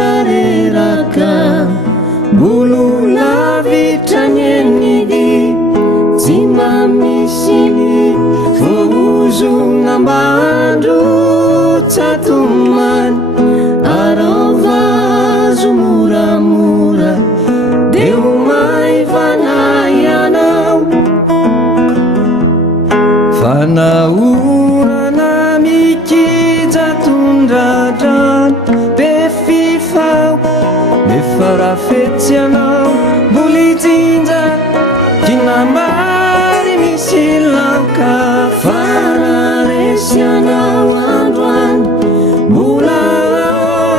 azamurareraka bululavitranyenidi zimamisini fuzunambandro tsatuman aravazo moramora deu maivanayanao fanaorana mikijatondradran befifao befarafetsianao bolitsinja kinambary misy laoka fararesianao androany mbola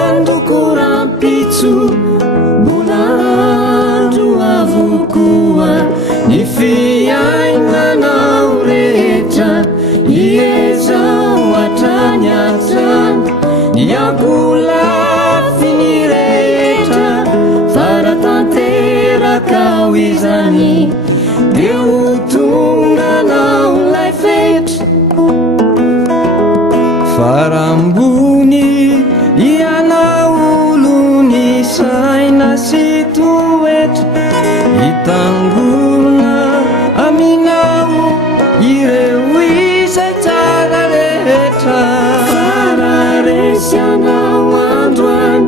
andokorampitso mbola andro avokoa ny fiainanao rehetra iezao atrany atrany ny ambola finirehetra faratanterakao izany deo tonganao lay fetra farambony ianao olony saina sy toetra hitangorona aminao ireo izay tsara rehetra fararesianao androany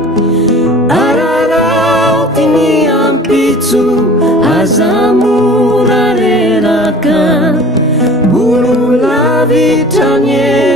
ararao tiny ampitso azamorareraka bololavitranyen